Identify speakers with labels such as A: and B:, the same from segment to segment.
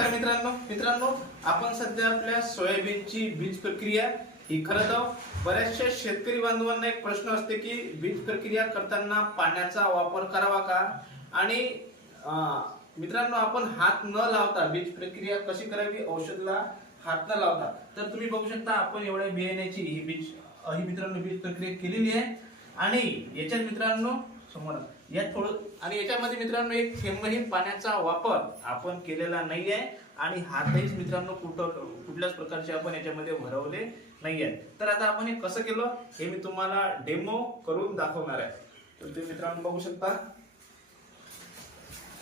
A: नमस्कार मित्रांनो. मित्रांनो आपण सध्या आपल्या सोयाबीनची बीज प्रक्रिया ही करत आहोत. बऱ्याचशा शेतकरी बांधवांना एक प्रश्न असते की बीज प्रक्रिया करताना पाण्याचा वापर करावा का? आणि मित्रांनो आपण हात न लावता बीज प्रक्रिया कशी करावी? औषधला हात न लावता. तर तुम्ही बघू शकता आपण एवढ्या बियाण्याची ही बीज ही मित्रांनो बीज प्रक्रिया केलेली आहे. आणि याच्यात मित्रांनो समोर यात थोडं आणि याच्यामध्ये मित्रांनो एक थेंबही पाण्याचा वापर आपण केलेला नाही आहे आणि हातहीच मित्रांनो कुठं कुठल्याच प्रकारचे आपण याच्यामध्ये भरवले नाही आहेत तर आता आपण हे कसं केलं हे मी तुम्हाला डेमो करून दाखवणार आहे. तर तुम्ही मित्रांनो बघू शकता.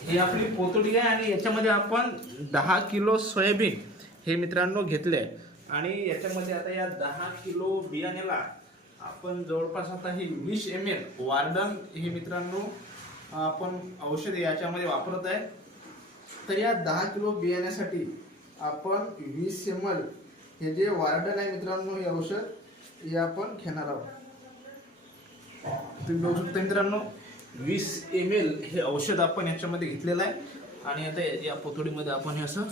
A: ही आपली पोतडी आहे आणि याच्यामध्ये आपण दहा किलो सोयाबीन हे मित्रांनो घेतले आहे आणि याच्यामध्ये आता या दहा किलो बियाण्याला आपण जवळपास आता ही वीस एम एल वार्डन हे मित्रांनो आपण औषध याच्यामध्ये वापरत आहे. तर या दहा किलो बियाण्यासाठी आपण वीस एम एल हे जे वार्डन आहे मित्रांनो हे औषध हे आपण घेणार आहोत. तुम्ही बघू शकता मित्रांनो वीस एम एल हे औषध आपण याच्यामध्ये घेतलेलं आहे. आणि आता या- पोतोडीमध्ये आपण हे असं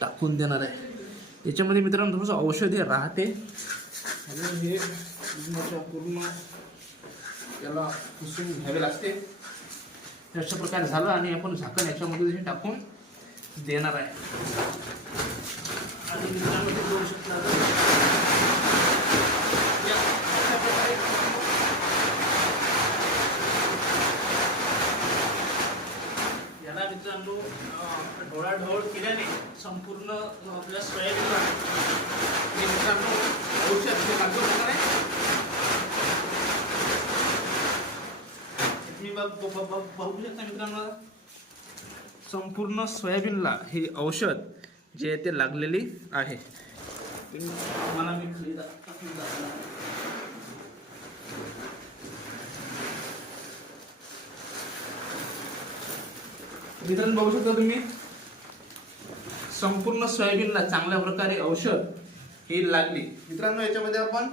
A: टाकून देणार आहे. याच्यामध्ये मित्रांनो थोडंसं औषध हे राहते. हे पूर्णच्या पूर्ण याला पुसून घ्यावे लागते. अशा प्रकारे झालं आणि आपण झाकण याच्यामध्ये हे टाकून देणार आहे. आणि मित्रांनो ते शकणार अशा प्रकारे याला मित्रांनो ढोळाढोळ केल्याने संपूर्ण आपल्या स्वयं हे मित्रांनो औषध हे लागू होणार आहे तुम्ही बघू शकता मित्रांनो संपूर्ण सोयाबीनला हे औषध जे आहे ते लागलेली आहे मला मी खाली आहे. मित्रांनो बघू शकता तुम्ही संपूर्ण सोयाबीनला चांगल्या प्रकारे औषध ही लागली. मित्रांनो याच्यामध्ये आपण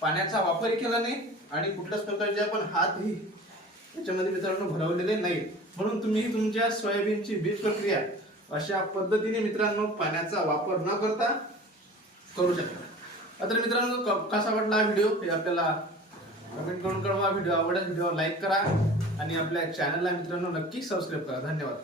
A: पाण्याचा वापरही केला नाही आणि कुठल्याच प्रकारचे आपण हातही याच्यामध्ये मित्रांनो भरवलेले नाही. म्हणून तुम्ही तुमच्या सोयाबीनची बीज प्रक्रिया अशा पद्धतीने मित्रांनो पाण्याचा वापर न करता करू शकता. आता मित्रांनो क- कसा वाटला हा व्हिडिओ? हे आपल्याला कमेंट करून कळवा. व्हिडिओ आवडला व्हिडिओ लाईक करा आणि आपल्या चॅनलला मित्रांनो नक्की सबस्क्राईब करा. धन्यवाद.